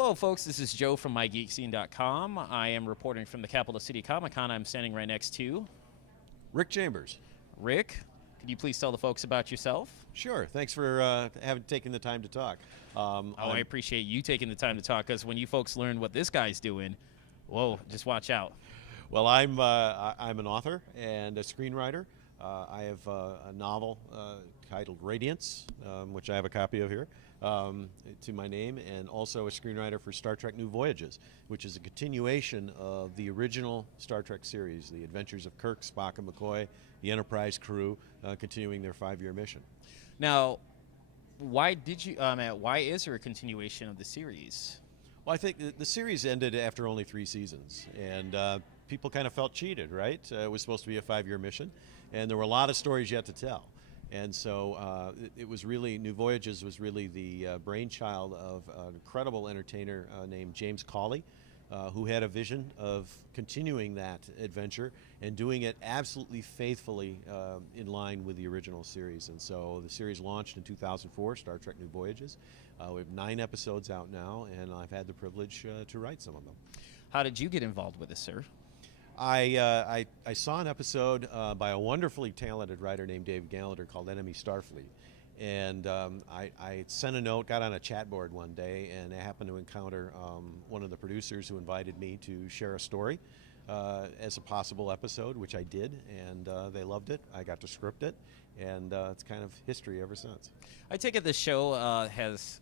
Hello, folks. This is Joe from MIGeekScene.com. I am reporting from the Capital City Comic Con. I'm standing right next to Rick Chambers. Rick. Could you please tell the folks about yourself? Sure. Thanks for taking the time to talk. I appreciate you taking the time to talk, because when you folks learn what this guy's doing, whoa, just watch out. Well, I'm an author and a screenwriter. I have a novel titled Radiance, which I have a copy of here, to my name, and also a screenwriter for Star Trek New Voyages, which is a continuation of the original Star Trek series, the adventures of Kirk, Spock, and McCoy, the Enterprise crew, continuing their 5-year mission. Now, why is there a continuation of the series? Well, I think the series ended after only 3 seasons, and people kind of felt cheated, right? It was supposed to be a 5-year mission, and there were a lot of stories yet to tell. And so it was really, New Voyages was really the brainchild of an incredible entertainer named James Cawley, who had a vision of continuing that adventure and doing it absolutely faithfully in line with the original series. And so the series launched in 2004, Star Trek New Voyages. We have 9 episodes out now, and I've had the privilege to write some of them. How did you get involved with this, sir? I saw an episode by a wonderfully talented writer named Dave Gallagher called Enemy Starfleet. And I sent a note, got on a chat board one day, and I happened to encounter one of the producers who invited me to share a story as a possible episode, which I did, and they loved it. I got to script it, and it's kind of history ever since. I take it this show has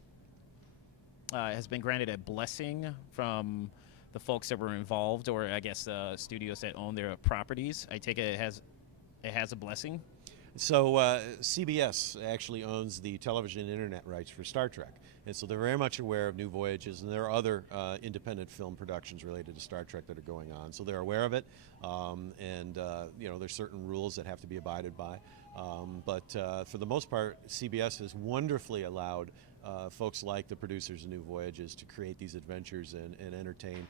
been granted a blessing from the folks that were involved, or I guess studios that own their properties. I take it has a blessing. So CBS actually owns the television and internet rights for Star Trek, and so they're very much aware of New Voyages, and there are other independent film productions related to Star Trek that are going on. So they're aware of it, and there's certain rules that have to be abided by. But for the most part, CBS has wonderfully allowed folks like the producers of New Voyages to create these adventures and entertain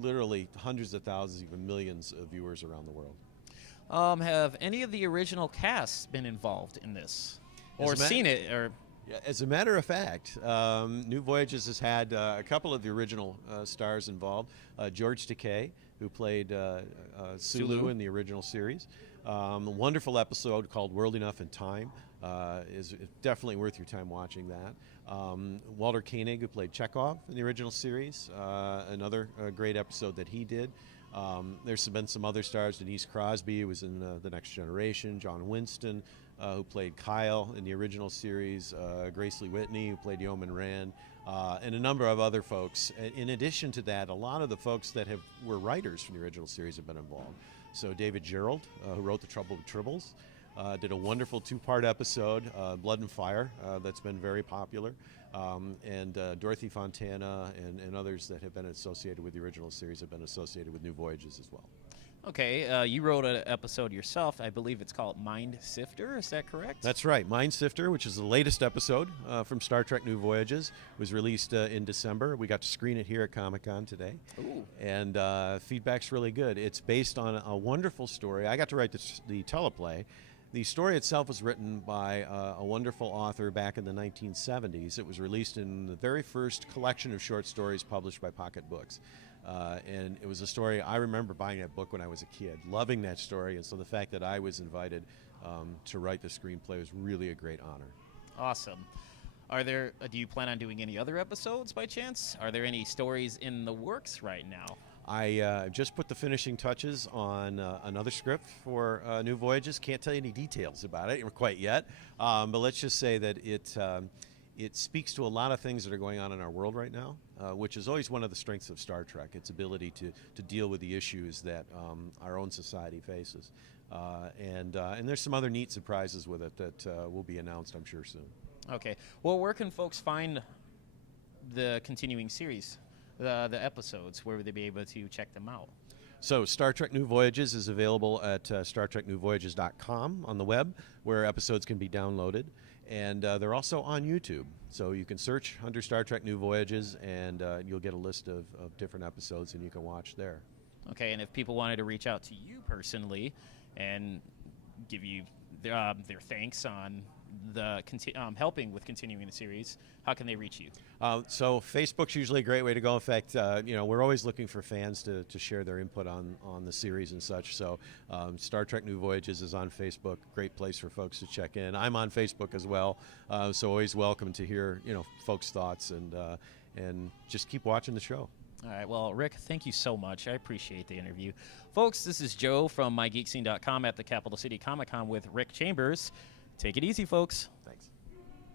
literally hundreds of thousands, even millions of viewers around the world. Have any of the original casts been involved in this, or seen it? Or yeah, as a matter of fact, New Voyages has had a couple of the original stars involved. George Takei, who played Sulu in the original series. A wonderful episode called World Enough in Time is definitely worth your time watching that. Walter Koenig, who played Chekhov in the original series, another great episode that he did. There's been some other stars. Denise Crosby, who was in The Next Generation. John Winston, who played Kyle in the original series. Grace Lee Whitney, who played Yeoman Rand, and a number of other folks. In addition to that, a lot of the folks that were writers from the original series have been involved. So David Gerald, who wrote The Trouble with Tribbles, did a wonderful 2-part episode, Blood and Fire, that's been very popular. And Dorothy Fontana and others that have been associated with the original series have been associated with New Voyages as well. Okay, you wrote an episode yourself. I believe it's called Mind Sifter. Is that correct? That's right. Mind Sifter, which is the latest episode from Star Trek New Voyages, was released in December. We got to screen it here at Comic-Con today. Ooh. And feedback's really good. It's based on a wonderful story. I got to write the teleplay. The story itself was written by a wonderful author back in the 1970s. It was released in the very first collection of short stories published by Pocket Books. And it was a story, I remember buying that book when I was a kid, loving that story, and so the fact that I was invited to write the screenplay was really a great honor. Awesome. Do you plan on doing any other episodes by chance? Are there any stories in the works right now? I just put the finishing touches on another script for New Voyages. Can't tell you any details about it quite yet, but let's just say that it speaks to a lot of things that are going on in our world right now, which is always one of the strengths of Star Trek, its ability to deal with the issues that our own society faces. And there's some other neat surprises with it that will be announced, I'm sure, soon. Okay. Well, where can folks find the continuing series? The episodes, where would they be able to check them out? So Star Trek New Voyages is available at StarTrekNewVoyages.com on the web, where episodes can be downloaded. And they're also on YouTube. So you can search under Star Trek New Voyages, and you'll get a list of different episodes, and you can watch there. Okay, and if people wanted to reach out to you personally and give you their thanks on helping with continuing the series, how can they reach you? So Facebook's usually a great way to go. In fact, we're always looking for fans to share their input on the series and such. So Star Trek New Voyages is on Facebook. Great place for folks to check in. I'm on Facebook as well, so always welcome to hear folks' thoughts and just keep watching the show. All right. Well, Rick, thank you so much. I appreciate the interview. Folks, this is Joe from MIGeekScene.com at the Capital City Comic Con with Rick Chambers. Take it easy, folks.